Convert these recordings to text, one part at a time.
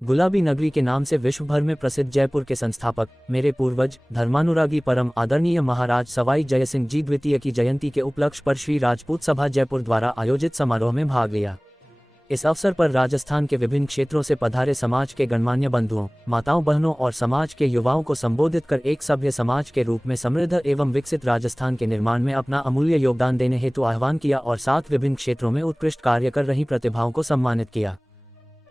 गुलाबी नगरी के नाम से विश्व भर में प्रसिद्ध जयपुर के संस्थापक, मेरे पूर्वज, धर्मानुरागी परम आदरणीय महाराज सवाई जयसिंह जी द्वितीय की जयंती के उपलक्ष्य पर श्री राजपूत सभा जयपुर द्वारा आयोजित समारोह में भाग लिया। इस अवसर पर राजस्थान के विभिन्न क्षेत्रों से पधारे समाज के गणमान्य बंधुओं, माताओं, बहनों और समाज के युवाओं को संबोधित कर एक सभ्य समाज के रूप में समृद्ध एवं विकसित राजस्थान के निर्माण में अपना अमूल्य योगदान देने हेतु आह्वान किया और साथ विभिन्न क्षेत्रों में उत्कृष्ट कार्य कर रही प्रतिभाओं को सम्मानित किया।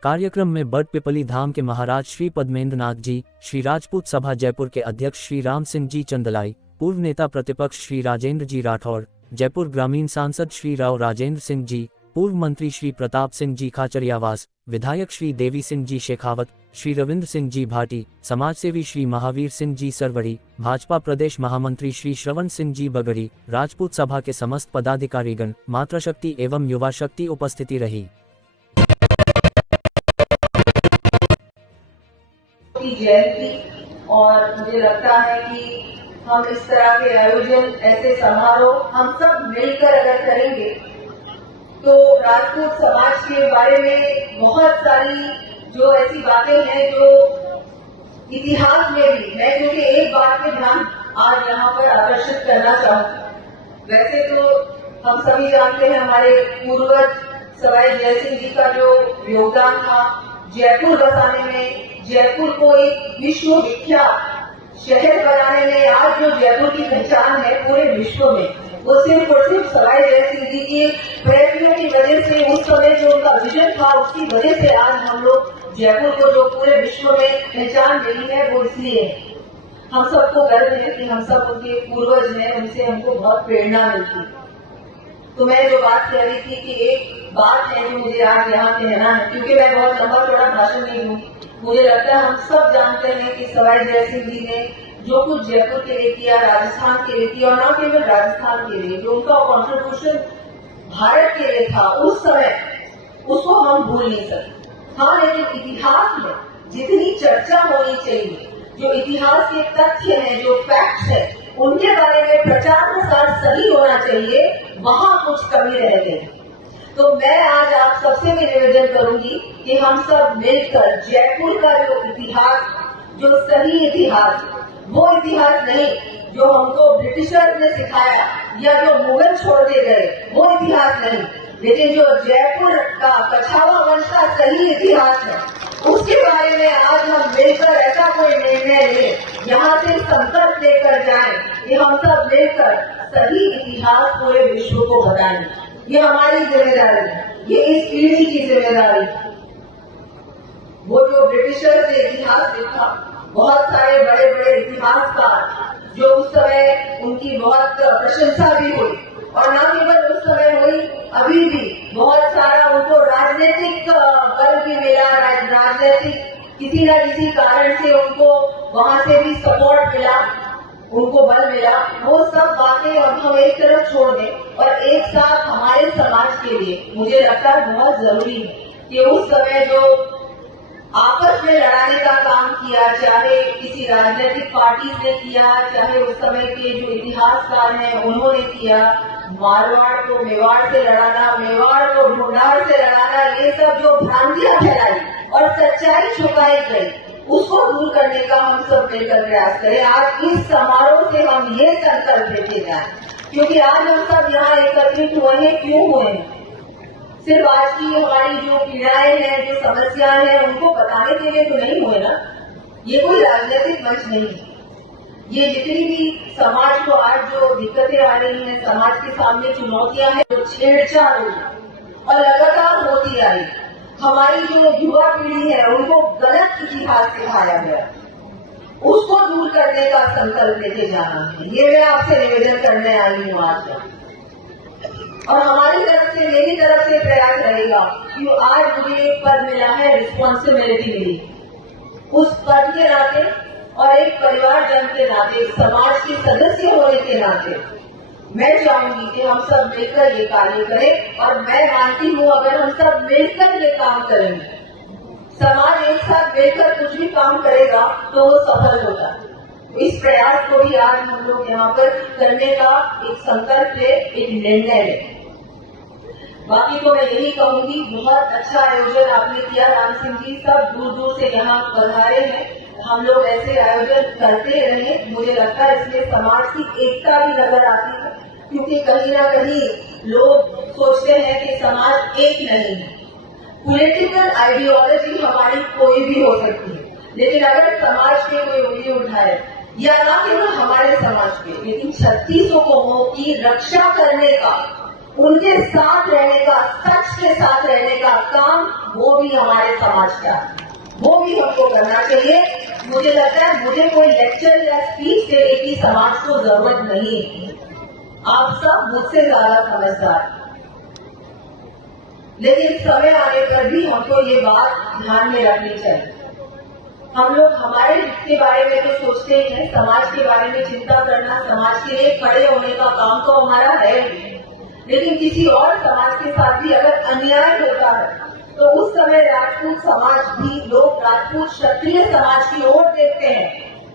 कार्यक्रम में बड़ पिपली धाम के महाराज श्री पद्मेंद्र नाथ जी, श्री राजपूत सभा जयपुर के अध्यक्ष श्री राम सिंह जी चंदलाई, पूर्व नेता प्रतिपक्ष श्री राजेंद्र जी राठौड़, जयपुर ग्रामीण सांसद श्री राव राजेंद्र सिंह जी, पूर्व मंत्री श्री प्रताप सिंह जी खाचरियावास, विधायक श्री देवी सिंह जी शेखावत, श्री रविंद्र सिंह जी भाटी, समाजसेवी श्री महावीर सिंह जी सरवड़ी, भाजपा प्रदेश महामंत्री श्री श्रवण सिंह जी बगड़ी, राजपूत सभा के समस्त पदाधिकारीगण, मातृशक्ति एवं युवा शक्ति उपस्थिति रही। जयंती और मुझे लगता है कि हम इस तरह के आयोजन, ऐसे समारोह हम सब मिलकर अगर करेंगे तो राजपूत समाज के बारे में बहुत सारी जो ऐसी बातें हैं जो इतिहास में भी है, क्योंकि एक बात पे ध्यान आज यहाँ पर आकर्षित करना चाहूँ। वैसे तो हम सभी जानते हैं हमारे पूर्वज सवाई जयसिंह जी का जो योगदान था जयपुर बसाने में, जयपुर को एक विश्व विख्यात शहर बनाने में। आज जो जयपुर की पहचान है पूरे विश्व में, वो सिर्फ और सिर्फ सवाई जयसिंह जी की प्रयत्नों की वजह से, उस समय जो उनका विजन था उसकी वजह से आज हम लोग जयपुर को जो पूरे विश्व में पहचान मिली है, वो इसलिए हम सबको गर्व है कि हम सब उनके पूर्वज हैं, उनसे हमको बहुत प्रेरणा मिलती। तो मैं जो बात कह रही थी कि एक बात है जो मुझे आज यहाँ कहना है, क्योंकि मैं बहुत लंबा चौड़ा भाषण नहीं दूंगी। मुझे लगता है हम सब जानते हैं कि सवाई जयसिंह जी ने जो कुछ जयपुर के लिए किया, राजस्थान के लिए किया, और न केवल राजस्थान के लिए, जो उनका कॉन्ट्रीब्यूशन भारत के लिए था उस समय, उसको हम भूल नहीं सकते। हाँ, लेकिन इतिहास में जितनी चर्चा होनी चाहिए, जो इतिहास के तथ्य हैं, जो फैक्ट्स हैं, उनके बारे में प्रचार प्रसार सही होना चाहिए, वहाँ कुछ कमी रह गई। तो मैं आज आप सबसे भी निवेदन करूंगी कि हम सब मिलकर जयपुर का जो इतिहास, जो सही इतिहास, वो इतिहास नहीं जो हमको ब्रिटिशर्स ने सिखाया या जो मुगल छोड़ दे गए, वो इतिहास नहीं, लेकिन जो जयपुर का कछावा वंश का सही इतिहास है, उसके बारे में आज हम मिलकर ऐसा कोई निर्णय लें, यहाँ से संकल्प लेकर जाएं कि हम सब मिलकर सही इतिहास पूरे विश्व को बताएं। ये हमारी जिम्मेदारी है, ये इस पीढ़ी की जिम्मेदारी है। वो जो ब्रिटिशर्स ने इतिहास लिखा, बहुत सारे बड़े बड़े इतिहासकार जो उस समय उनकी बहुत प्रशंसा भी हुई, और न केवल उस समय हुई, अभी भी बहुत सारा उनको राजनीतिक बल भी मिला, राजनीतिक किसी न किसी कारण से उनको वहां से भी सपोर्ट मिला, उनको बल मिला। वो सब बातें अब हम एक तरफ छोड़ दें और एक साथ हमारे समाज के लिए मुझे लगता है बहुत जरूरी है कि उस समय जो आपस में लड़ाने का काम किया, चाहे किसी राजनीतिक पार्टी ने किया, चाहे उस समय के जो इतिहासकार हैं उन्होंने किया, मारवाड़ को मेवाड़ से लड़ाना, मेवाड़ को ढूंढाड़ से लड़ाना, ये सब जो भ्रांतियां फैलाई और सच्चाई छुपाई गई, उसको दूर करने का हम सब मिलकर प्रयास करें। आज इस समारोह से हम ये संकल्प लेते जाए, क्योंकि आज हम सब यहाँ एकत्रित हुए हैं, क्यों हुए हैं? सिर्फ आज की हमारी जो पीड़ाएं हैं, जो समस्याएं हैं, उनको बताने के लिए तो नहीं हुए ना। ये कोई राजनीतिक मंच नहीं है। ये जितनी भी समाज को आज जो दिक्कतें आ रही हैं, समाज के सामने चुनौतियां हैं, जो छेड़छाड़ हुई और लगातार होती आई, हमारी जो युवा पीढ़ी है उनको गलत इतिहास सिखाया गया, उसको दूर करने का संकल्प लेके जाना है। ये मैं आपसे निवेदन करने आई हूँ आज। और हमारी तरफ से, मेरी तरफ से प्रयास रहेगा कि आज मुझे एक पद मिला है, रिस्पॉन्सिबिलिटी मिली, उस पद के नाते और एक परिवारजन के नाते, समाज के सदस्य होने के नाते मैं चाहूंगी कि हम सब मिलकर ये कार्य करें। और मैं मानती हूँ अगर हम सब मिलकर ये काम करेंगे, समाज एक साथ मिलकर कुछ भी काम करेगा तो वो सफल होता है। इस प्रयास को भी आज हम लोग यहाँ पर करने का एक संकल्प ले, एक निर्णय ले। बाकी तो मैं यही कहूंगी, बहुत अच्छा आयोजन आपने किया राम सिंह जी, सब दूर दूर से यहाँ पधारे हैं। हम लोग ऐसे आयोजन करते रहे, मुझे लगता है इसमें समाज की एकता भी नजर आती है, क्योंकि कहीं ना कहीं लोग सोचते हैं कि समाज एक नहीं है। पॉलिटिकल आइडियोलॉजी हमारी कोई भी हो सकती है, लेकिन अगर समाज पे कोई उंगली उठाए, या ना केवल हमारे समाज के, लेकिन 3600 कौमों की रक्षा करने का, उनके साथ रहने का, सच के साथ रहने का काम, वो भी हमारे समाज का है, वो भी हमको करना चाहिए। मुझे लगता है मुझे कोई लेक्चर या स्पीच देने की समाज को जरूरत नहीं है, आप सब मुझसे ज्यादा समझदार, लेकिन समय आने पर भी हमको ये बात ध्यान में रखनी चाहिए। हम लोग हमारे हित के बारे में तो सोचते ही हैं, समाज के बारे में चिंता करना, समाज के लिए खड़े होने का काम तो हमारा है, लेकिन किसी और समाज के साथ भी अगर अन्याय होता है तो उस समय राजपूत समाज भी, लोग राजपूत क्षत्रिय समाज की ओर देखते हैं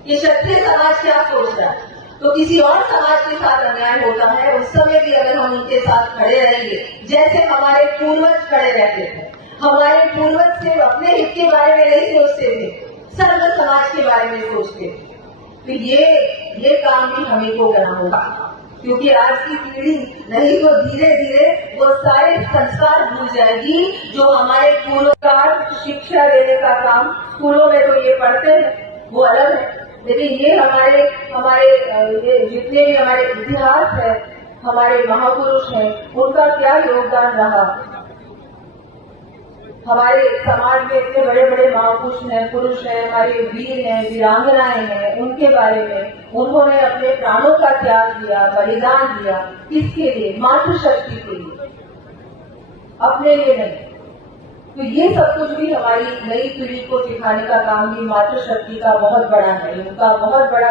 कि क्षत्रिय समाज क्या सोच रहा है। तो किसी और समाज के साथ अन्याय होता है, उस समय भी अगर हम उनके साथ खड़े रहेंगे, जैसे हमारे पूर्वज खड़े रहते थे, हमारे पूर्वज सिर्फ अपने हित के बारे में नहीं सोचते थे, सर्व समाज के बारे में सोचते थे, तो ये काम भी हमें को करना होगा, क्योंकि आज की पीढ़ी नहीं तो धीरे धीरे वो सारे संस्कार भूल जाएगी जो हमारे पूर्वकार शिक्षा देने का काम, स्कूलों में तो ये पढ़ते हैं, वो अलग है, लेकिन ये हमारे ये जितने भी हमारे इतिहास है, हमारे महापुरुष हैं, उनका क्या योगदान रहा। हमारे समाज में इतने बड़े बड़े पुरुष हैं, हमारे वीर हैं, वीरांगनाएं हैं, उनके बारे में उन्होंने अपने प्राणों का त्याग दिया, बलिदान दिया, किसके लिए? मातृशक्ति के लिए, अपने लिए नहीं। तो ये सब कुछ भी हमारी नई पीढ़ी को सिखाने का काम भी मातृशक्ति का बहुत बड़ा है, उनका बहुत बड़ा